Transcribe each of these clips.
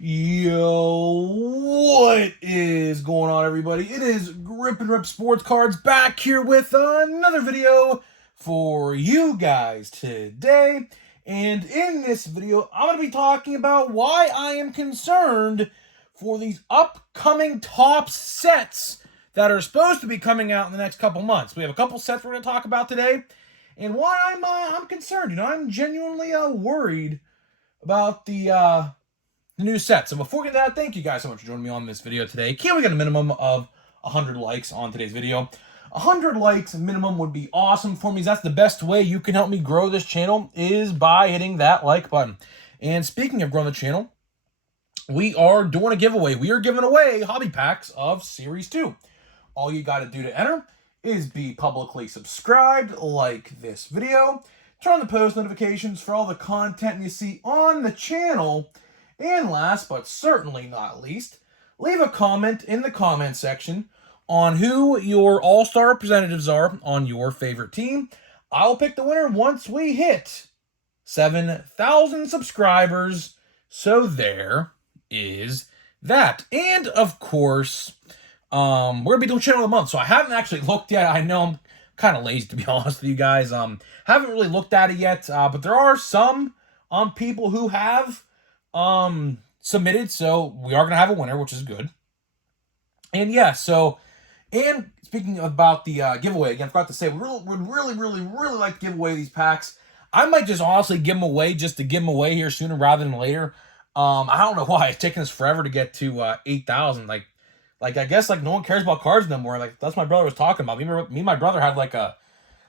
Yo, what is going on, everybody? It is Grip and Rip Sports Cards back here with another video for you guys today. And in this video, I'm going to be talking about why I am concerned for these upcoming top sets that are supposed to be coming out in the next couple months. We have a couple sets we're going to talk about today, and why I'm concerned. I'm genuinely worried about the new set. So before we get to that, thank you guys so much for joining me on this video today. Can we get a minimum of 100 likes on today's video? 100 likes minimum would be awesome for me. That's the best way you can help me grow this channel, is by hitting that like button. And speaking of growing the channel, we are doing a giveaway. We are giving away hobby packs of Series 2. All you got to do to enter is be publicly subscribed, like this video, turn on the post notifications for all the content you see on the channel, and last but certainly not least, leave a comment in the comment section on who your all-star representatives are on your favorite team. I'll pick the winner once we hit 7,000 subscribers. So there is that. And of course, we're going to be doing channel of the month. So I haven't actually looked yet. I know I'm kind of lazy, to be honest with you guys. Haven't really looked at it yet. But there are some people who have submitted, so we are going to have a winner, which is good. And yeah, so, and speaking about the giveaway, again, I forgot to say, we would really like to give away these packs. I might just honestly give them away just to give them away here sooner rather than later. I don't know why it's taking us forever to get to 8,000. Like I guess like no one cares about cards no more. Like that's what my brother was talking about. Me and my brother had like a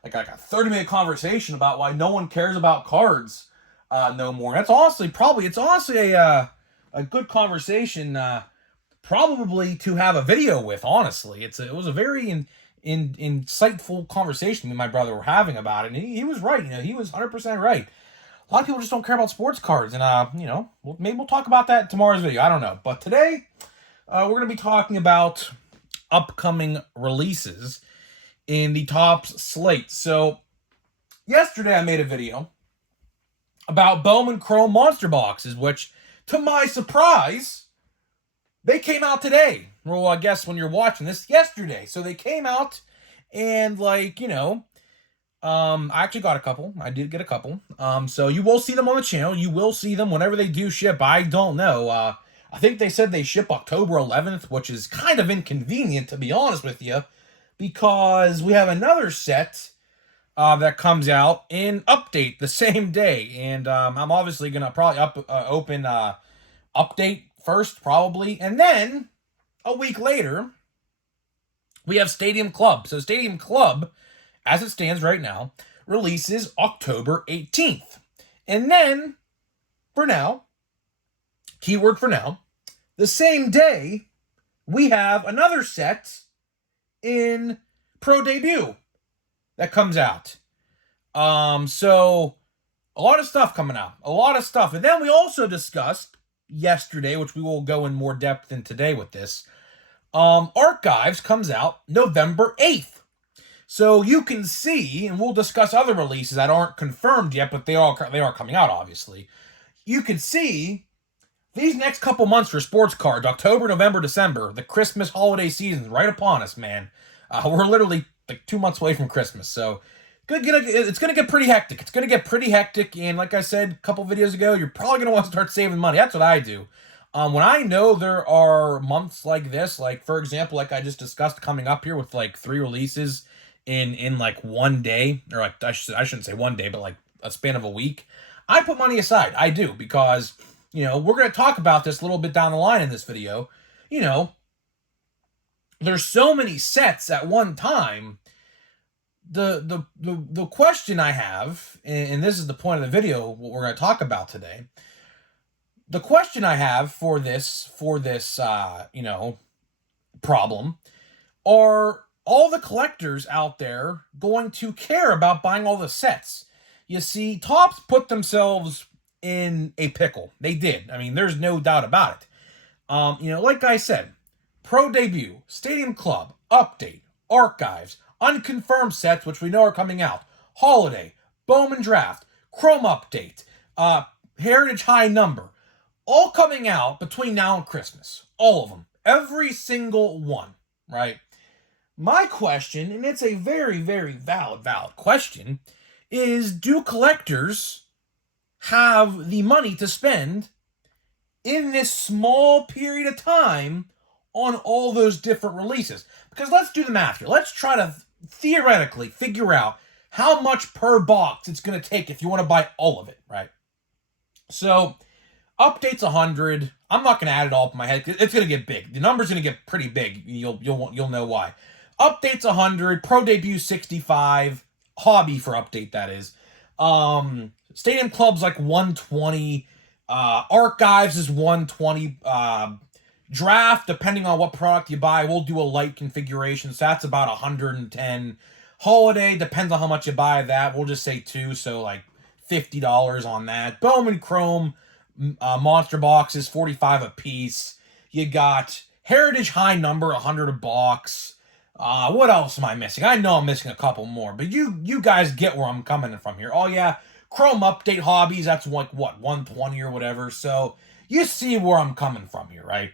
30-minute conversation about why no one cares about cards no more. That's honestly a good conversation, probably to have a video with. Honestly, it was a very insightful conversation me and my brother were having about it, and he was right. He was 100% right. A lot of people just don't care about sports cards, and maybe we'll talk about that in tomorrow's video. I don't know, but today we're gonna be talking about upcoming releases in the Topps slate. So yesterday I made a video about Bowman Chrome Monster Boxes, which, to my surprise, they came out today. Well, I guess when you're watching this, yesterday. So they came out, and I actually got a couple. I did get a couple. So you will see them on the channel. You will see them whenever they do ship. I don't know. I think they said they ship October 11th, which is kind of inconvenient, to be honest with you, because we have another set that comes out in Update the same day, and I'm obviously gonna probably open Update first, probably, and then a week later we have Stadium Club. So Stadium Club, as it stands right now, releases October 18th, and then for now, keyword for now, the same day we have another set in Pro Debut that comes out. So a lot of stuff coming out. A lot of stuff. And then we also discussed yesterday, which we will go in more depth in today with this. Archives comes out November 8th. So you can see, and we'll discuss other releases that aren't confirmed yet, but they are coming out, obviously. You can see these next couple months for sports cards, October, November, December, the Christmas holiday season right upon us, man. We're literally like 2 months away from Christmas, so it's going to get pretty hectic. It's going to get pretty hectic, and like I said a couple videos ago, you're probably going to want to start saving money. That's what I do. When I know there are months like this, like, for example, like I just discussed coming up here with, like, 3 releases in like one day, or like, I shouldn't say one day, but like a span of a week, I put money aside. I do, because, we're going to talk about this a little bit down the line in this video. There's so many sets at one time. The question I have, and this is the point of the video, what we're going to talk about today. The question I have for this problem, are all the collectors out there going to care about buying all the sets? You see, Topps put themselves in a pickle. They did. I mean, there's no doubt about it. Like I said, Pro Debut, Stadium Club, Update, Archives, unconfirmed sets, which we know are coming out, Holiday, Bowman Draft, Chrome Update, Heritage High Number, all coming out between now and Christmas. All of them. Every single one, right? My question, and it's a very, very valid question, is do collectors have the money to spend in this small period of time on all those different releases? Because let's do the math here. Let's try to theoretically figure out how much per box it's going to take if you want to buy all of it, right? So, update's 100. I'm not going to add it all up in my head. It's going to get big. The number's going to get pretty big. You'll know why. Update's 100. Pro debut 65. Hobby for update, that is. Stadium Club's like 120. Archives is 120. Draft, depending on what product you buy, we'll do a light configuration, so that's about 110. Holiday, depends on how much you buy that. We'll just say 2, so like $50 on that. Bowman Chrome monster boxes, 45 a piece. You got Heritage High Number, 100 a box. What else am I missing? I know I'm missing a couple more, but you guys get where I'm coming from here. Oh yeah, Chrome Update Hobbies, that's like, what, 120 or whatever. So you see where I'm coming from here, right?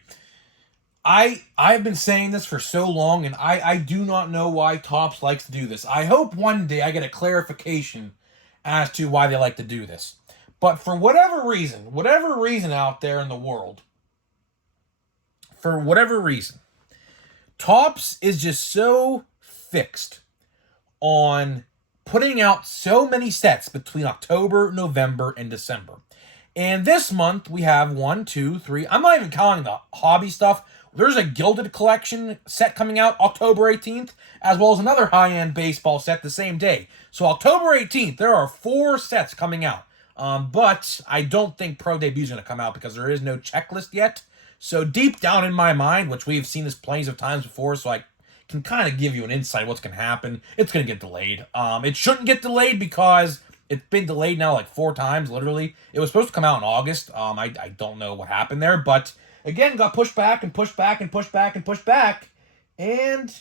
I've been saying this for so long, and I do not know why Topps likes to do this. I hope one day I get a clarification as to why they like to do this. But for whatever reason out there in the world, for whatever reason, Topps is just so fixed on putting out so many sets between October, November, and December. And this month, we have 1, 2, 3. I'm not even counting the hobby stuff. There's a Gilded Collection set coming out October 18th, as well as another high-end baseball set the same day. So October 18th, there are 4 sets coming out. But I don't think Pro Debut is going to come out because there is no checklist yet. So deep down in my mind, which we've seen this plenty of times before, so I can kind of give you an insight what's going to happen, it's going to get delayed. It shouldn't get delayed because it's been delayed now like 4 times, literally. It was supposed to come out in August. I don't know what happened there, but again, got pushed back and pushed back and pushed back and pushed back, and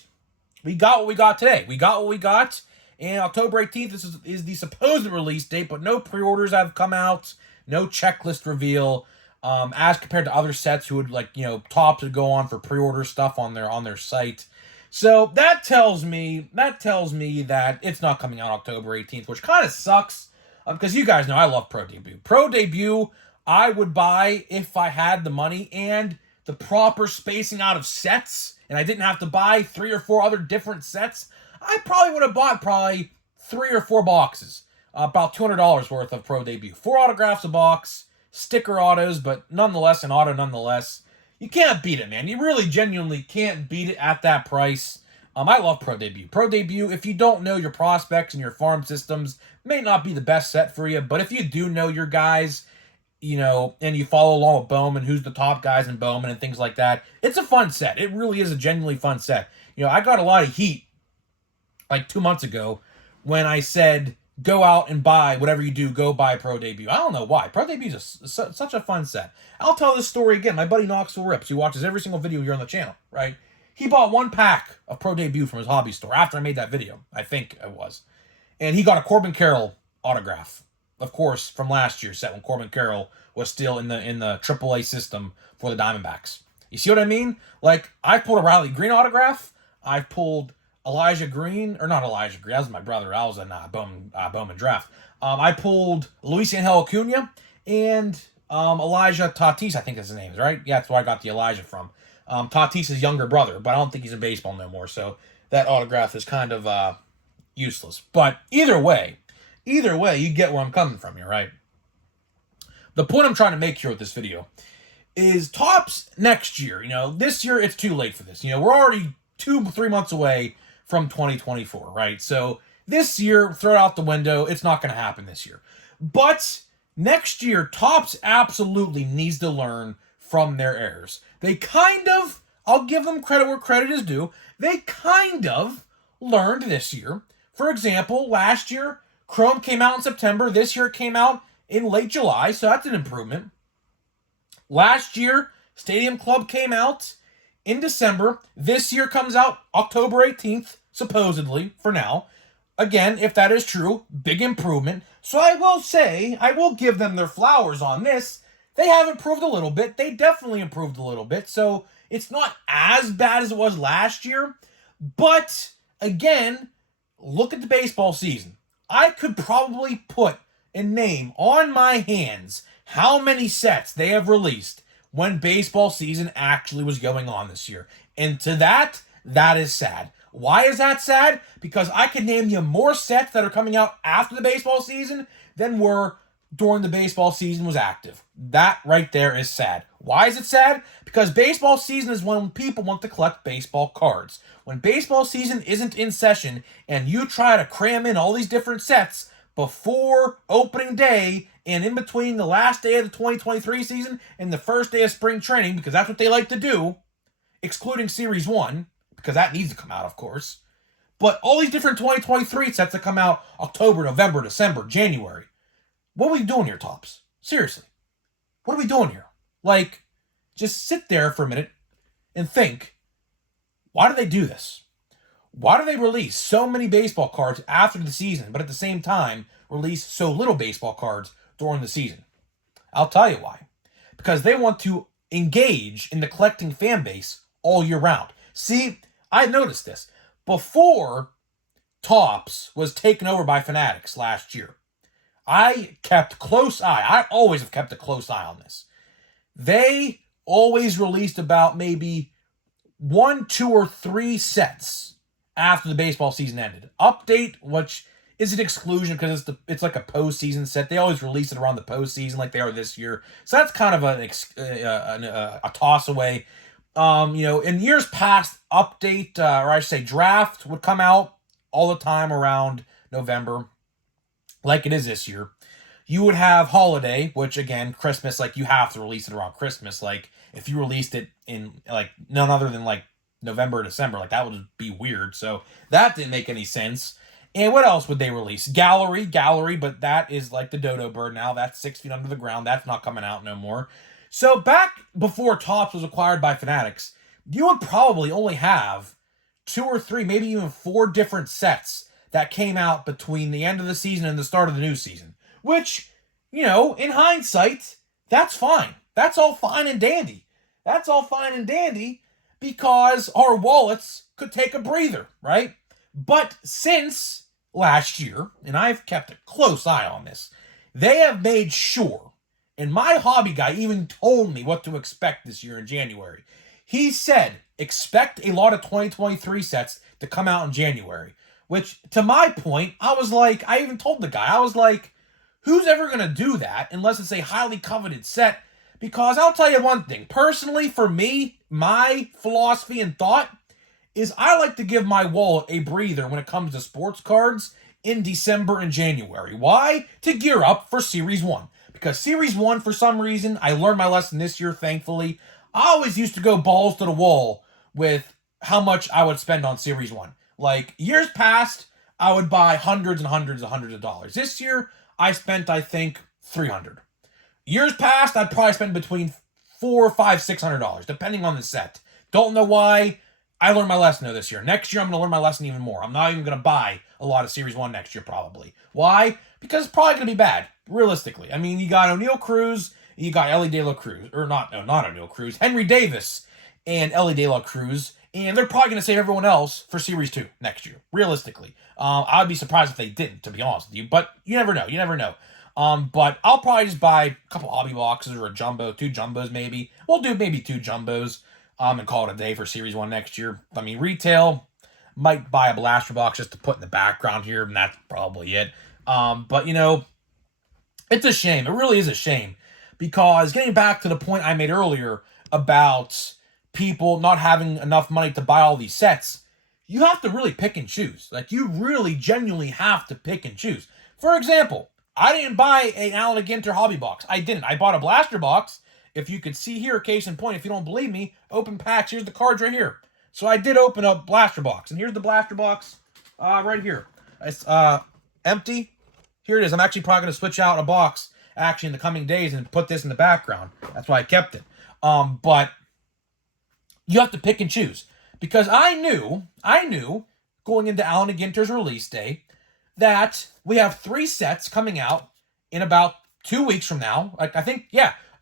we got what we got today. We got what we got, and October 18th is the supposed release date, but no pre-orders have come out, no checklist reveal, as compared to other sets who would, like, Topps would go on for pre-order stuff on their site. So that tells me that it's not coming out October 18th, which kind of sucks, because you guys know I love Pro Debut. Pro Debut, I would buy if I had the money and the proper spacing out of sets, and I didn't have to buy 3 or 4 other different sets. I probably would have bought 3 or 4 boxes, about $200 worth of Pro Debut. 4 autographs a box, sticker autos, but nonetheless, an auto nonetheless. You can't beat it, man. You really genuinely can't beat it at that price. I love Pro Debut. Pro Debut, if you don't know your prospects and your farm systems, may not be the best set for you, but if you do know your guys, and you follow along with Bowman, who's the top guys in Bowman and things like that, it's a fun set. It really is a genuinely fun set. I got a lot of heat like 2 months ago when I said, go out and buy whatever you do, go buy Pro Debut. I don't know why. Pro Debut is such a fun set. I'll tell this story again. My buddy Knoxville Rips, who watches every single video here on the channel, right? He bought 1 pack of Pro Debut from his hobby store after I made that video, I think it was. And he got a Corbin Carroll autograph, of course, from last year's set when Corbin Carroll was still in the AAA system for the Diamondbacks. You see what I mean? Like, I pulled a Riley Green autograph. I've pulled Elijah Green, or not Elijah Green, that was my brother. I was in Bowman draft. I pulled Luis Angel Acuna and Elijah Tatis, I think that's his name, right? Yeah, that's where I got the Elijah from. Tatis' younger brother, but I don't think he's in baseball no more, so that autograph is kind of useless. But either way, you get where I'm coming from here, right? The point I'm trying to make here with this video is Topps next year. This year it's too late for this. We're already 2-3 months away from 2024, right? So this year, throw it out the window. It's not going to happen this year. But next year, Topps absolutely needs to learn from their errors. They kind of, I'll give them credit where credit is due, they kind of learned this year. For example, last year, Chrome came out in September. This year it came out in late July, so that's an improvement. Last year, Stadium Club came out in December. This year comes out October 18th, supposedly, for now. Again, if that is true, big improvement. So I will say, I will give them their flowers on this. They have improved a little bit. They definitely improved a little bit. So it's not as bad as it was last year. But again, look at the baseball season. I could probably put a name on my hands how many sets they have released when baseball season actually was going on this year. And to that is sad. Why is that sad? Because I can name you more sets that are coming out after the baseball season than were during the baseball season was active. That right there is sad. Why is it sad? Because baseball season is when people want to collect baseball cards. When baseball season isn't in session and you try to cram in all these different sets before opening day and in between the last day of the 2023 season and the first day of spring training, because that's what they like to do, excluding Series 1, because that needs to come out, of course. But all these different 2023 sets that come out October, November, December, January. What are we doing here, Tops? Seriously. What are we doing here? Like, just sit there for a minute and think, why do they do this? Why do they release so many baseball cards after the season, but at the same time release so little baseball cards during the season? I'll tell you why. Because they want to engage in the collecting fan base all year round. See, I noticed this. Before Topps was taken over by Fanatics last year, I kept close eye. I always have kept a close eye on this. They always released about maybe 1, 2, or 3 sets after the baseball season ended. Update, which is an exclusion because it's like a postseason set. They always release it around the postseason like they are this year. So that's kind of a toss away. In years past, update, or I should say draft, would come out all the time around November, like it is this year. You would have holiday, which again, Christmas, like you have to release it around Christmas. Like if you released it in like none other than like November or December, like that would be weird. So that didn't make any sense. And what else would they release? Gallery, but that is like the dodo bird now. That's 6 feet under the ground. That's not coming out no more. So back before Topps was acquired by Fanatics, you would probably only have 2 or 3, maybe even 4 different sets that came out between the end of the season and the start of the new season. Which, in hindsight, that's fine. That's all fine and dandy. That's all fine and dandy because our wallets could take a breather, right? But since last year, and I've kept a close eye on this, they have made sure, and my hobby guy even told me what to expect this year in January. He said, expect a lot of 2023 sets to come out in January. Which, to my point, I was like, I even told the guy, I was like, who's ever going to do that unless it's a highly coveted set? Because I'll tell you one thing. Personally, for me, my philosophy and thought is I like to give my wallet a breather when it comes to sports cards in December and January. Why? To gear up for Series 1. Because Series 1, for some reason, I learned my lesson this year, thankfully. I always used to go balls to the wall with how much I would spend on Series 1. Like, years past, I would buy hundreds and hundreds and hundreds of dollars. This year, I spent, I think, $300. Years past, I'd probably spend between $400, $500, $600, depending on the set. Don't know why. I learned my lesson though this year. Next year, I'm going to learn my lesson even more. I'm not even going to buy a lot of Series 1 next year, probably. Why? Because it's probably going to be bad, realistically. I mean, you got O'Neal Cruz, you got Ellie De La Cruz, or not O'Neal Cruz, Henry Davis and Ellie De La Cruz, and they're probably going to save everyone else for Series 2 next year, realistically. I would be surprised if they didn't, to be honest with you, but you never know. You never know. But I'll probably just buy a couple hobby boxes or a jumbo, 2 jumbos maybe. We'll do maybe 2 jumbos and call it a day for Series 1 next year. I mean, retail, might buy a blaster box just to put in the background here, and that's probably it. But, it's a shame. It really is a shame. Because getting back to the point I made earlier about people not having enough money to buy all these sets, you have to really pick and choose. Like, you really genuinely have to pick and choose. For example, I didn't buy an Allen Ginter hobby box. I didn't. I bought a blaster box. If you could see here, case in point, if you don't believe me, open packs. Here's the cards right here. So I did open up blaster box. And here's the blaster box right here. It's empty. Here it is. I'm actually probably going to switch out a box actually in the coming days and put this in the background. That's why I kept it. But you have to pick and choose. Because I knew going into Allen Ginter's release day that we have 3 sets coming out in about 2 weeks from now. Like, I think,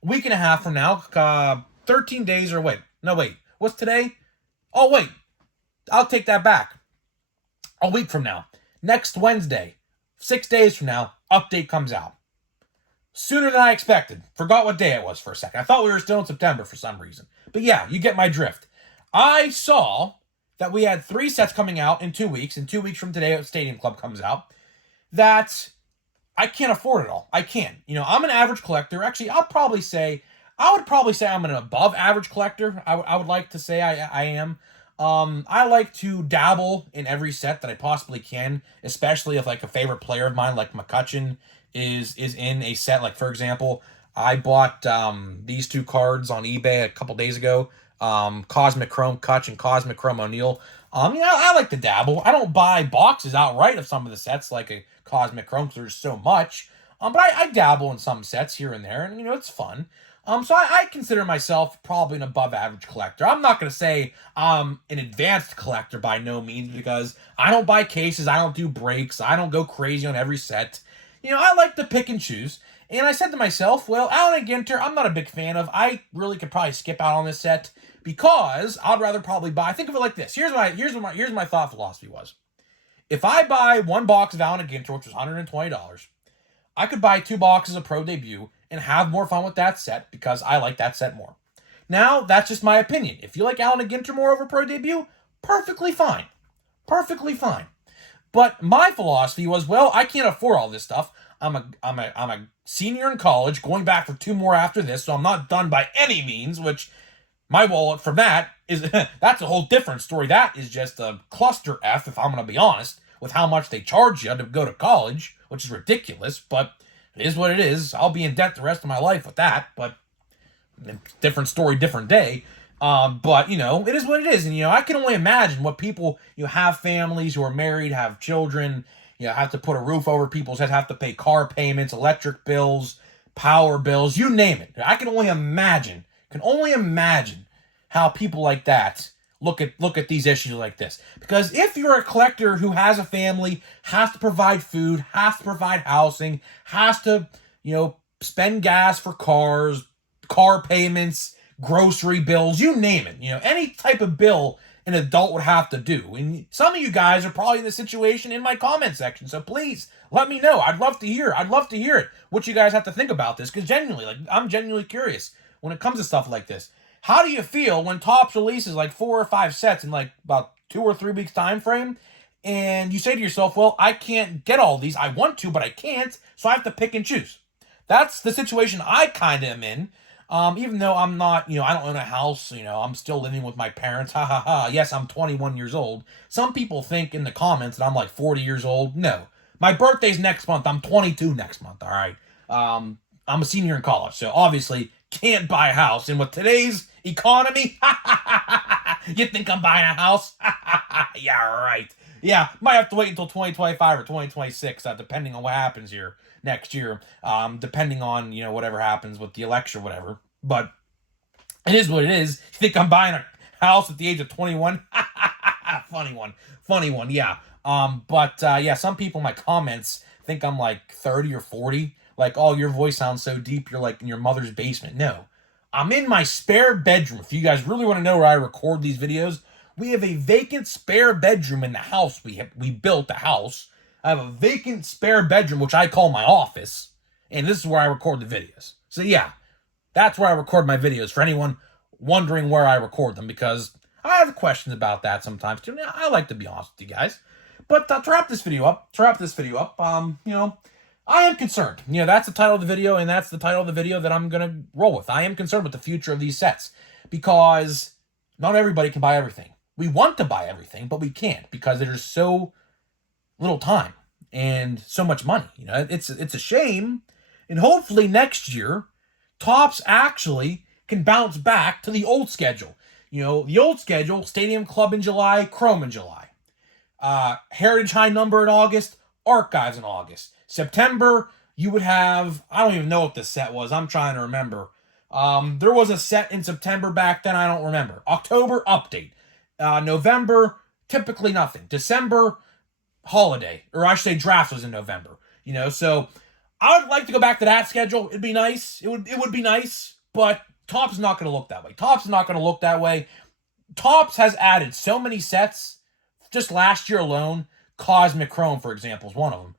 week and a half from now, 13 days or wait. No, wait. What's today? Oh, wait. I'll take that back. A week from now. Next Wednesday, 6 days from now, update comes out. Sooner than I expected. Forgot what day it was for a second. I thought we were still in September for some reason. But yeah, you get my drift. I saw that we had 3 sets coming out in 2 weeks, and 2 weeks from today, Stadium Club comes out, that I can't afford it all. I can't. I'm an average collector. Actually, I would probably say I'm an above average collector. I would like to say I am. I like to dabble in every set that I possibly can, especially if like a favorite player of mine, like McCutcheon, is in a set. Like for example, I bought these 2 cards on eBay a couple days ago. Cosmic Chrome Kutch and Cosmic Chrome O'Neal. I like to dabble. I don't buy boxes outright of some of the sets like a Cosmic Chrome because there's so much. But I dabble in some sets here and there, and it's fun. So I consider myself probably an above average collector. I'm not going to say I'm an advanced collector by no means because I don't buy cases, I don't do breaks, I don't go crazy on every set. I like to pick and choose. And I said to myself, well, Allen and Ginter, I'm not a big fan of. I really could probably skip out on this set because I'd rather probably buy. Think of it like this. Here's my thought philosophy was. If I buy 1 box of Allen and Ginter, which was $120, I could buy 2 boxes of Pro Debut and have more fun with that set because I like that set more. Now, that's just my opinion. If you like Allen and Ginter more over Pro Debut, perfectly fine. Perfectly fine. But my philosophy was, well, I can't afford all this stuff. I'm a senior in college, going back for 2 more after this, so I'm not done by any means, which my wallet from that is, that's a whole different story. That is just a cluster F, if I'm going to be honest, with how much they charge you to go to college, which is ridiculous, but it is what it is. I'll be in debt the rest of my life with that, but different story, different day. But it is what it is. And, I can only imagine what people, have families who are married, have children, have to put a roof over people's heads, have to pay car payments, electric bills, power bills, you name it. I can only imagine how people like that look at these issues like this. Because if you're a collector who has a family, has to provide food, has to provide housing, has to, spend gas for cars, car payments, grocery bills, you name it. Any type of bill an adult would have to do. And some of you guys are probably in the situation in my comment section. So please let me know. I'd love to hear it. What you guys have to think about this. Because I'm genuinely curious when it comes to stuff like this. How do you feel when Topps releases like 4 or 5 sets in like about 2 or 3 weeks time frame, and you say to yourself, well, I can't get all these. I want to, but I can't, so I have to pick and choose. That's the situation I kind of am in. Even though I'm not, I don't own a house, I'm still living with my parents. Ha ha ha. Yes, I'm 21 years old. Some people think in the comments that I'm like 40 years old. No. My birthday's next month. I'm 22 next month, all right? I'm a senior in college, so obviously can't buy a house. And with today's economy, you think I'm buying a house? Yeah, right. Yeah, might have to wait until 2025 or 2026, depending on what happens here next year. Depending on, whatever happens with the election or whatever. But it is what it is. You think I'm buying a house at the age of 21? Funny one, yeah. But some people in my comments think I'm like 30 or 40. Like, oh, your voice sounds so deep, you're like in your mother's basement. No. I'm in my spare bedroom. If you guys really want to know where I record these videos, we have a vacant spare bedroom in the house. We built the house. I have a vacant spare bedroom, which I call my office, and this is where I record the videos. So yeah, that's where I record my videos for anyone wondering where I record them, because I have questions about that sometimes too. I like to be honest with you guys. But to wrap this video up, I am concerned. That's the title of the video, and that's the title of the video that I'm going to roll with. I am concerned with the future of these sets, because not everybody can buy everything. We want to buy everything, but we can't because there's so little time and so much money. It's a shame. And hopefully next year, Topps actually can bounce back to the old schedule. The old schedule, Stadium Club in July, Chrome in July. Heritage High Number in August, Archives in August. September, you would have, I don't even know what the set was. I'm trying to remember. There was a set in September back then. I don't remember. October, Update. November, typically nothing. December, Holiday. Or I should say Draft was in November. So I would like to go back to that schedule. It'd be nice. It would be nice, but Topps is not going to look that way. Topps is not going to look that way. Topps has added so many sets just last year alone. Cosmic Chrome, for example, is one of them.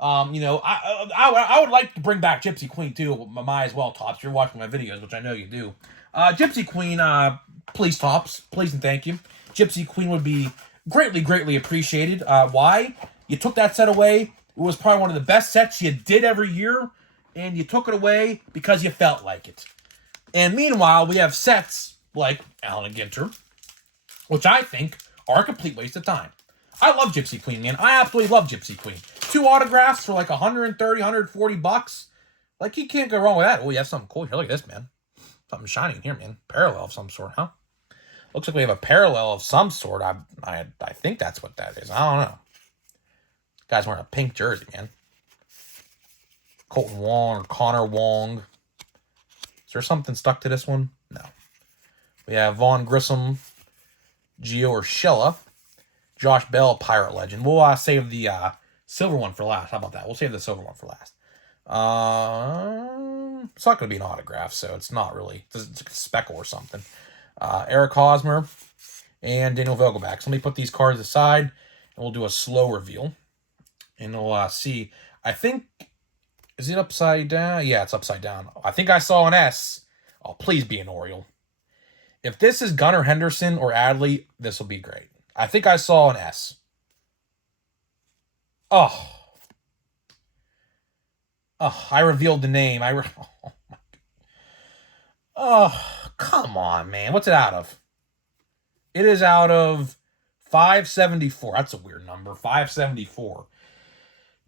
I would like to bring back Gypsy Queen too. Might as well, Topps. You're watching my videos, which I know you do. Gypsy Queen, please, Topps, please and thank you. Gypsy Queen would be greatly, greatly appreciated. Why? You took that set away. It was probably one of the best sets you did every year, and you took it away because you felt like it. And meanwhile, we have sets like Allen Ginter, which I think are a complete waste of time. I love Gypsy Queen, man. I absolutely love Gypsy Queen. 2 autographs for like $130, $140. Like, you can't go wrong with that. Oh, you have something cool here. Look at this, man. Something shiny in here, man. Parallel of some sort, huh? Looks like we have a parallel of some sort. I think that's what that is. I don't know. Guy's wearing a pink jersey, man. Colton Wong or Connor Wong. Is there something stuck to this one? No. We have Vaughn Grissom, Gio Urshela, Josh Bell, Pirate Legend. We'll save the silver one for last. How about that? We'll save the silver one for last. It's not going to be an autograph, so it's not really. It's like a speckle or something. Eric Hosmer and Daniel Vogelback. So let me put these cards aside, and we'll do a slow reveal. And we'll see. I think, is it upside down? Yeah, it's upside down. I think I saw an S. Oh, please be an Oriole. If this is Gunnar Henderson or Adley, this will be great. I think I saw an S. Oh, I revealed the name. Oh, come on, man. What's it out of? It is out of 574. That's a weird number. 574.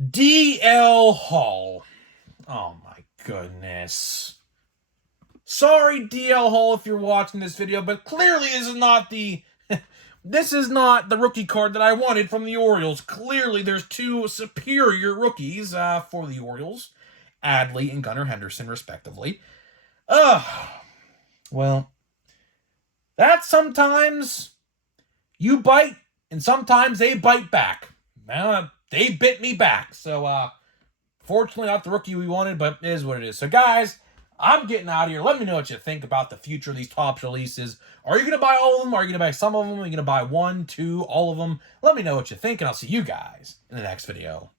DL Hall. Oh, my goodness. Sorry, DL Hall, if you're watching this video, but clearly this is not the... This is not the rookie card that I wanted from the Orioles. Clearly, there's 2 superior rookies for the Orioles. Adley and Gunnar Henderson, respectively. Well, that's sometimes you bite, and sometimes they bite back. Well, they bit me back. So, fortunately, not the rookie we wanted, but it is what it is. So, guys, I'm getting out of here. Let me know what you think about the future of these Topps releases. Are you going to buy all of them? Are you going to buy some of them? Are you going to buy 1, 2, all of them? Let me know what you think, and I'll see you guys in the next video.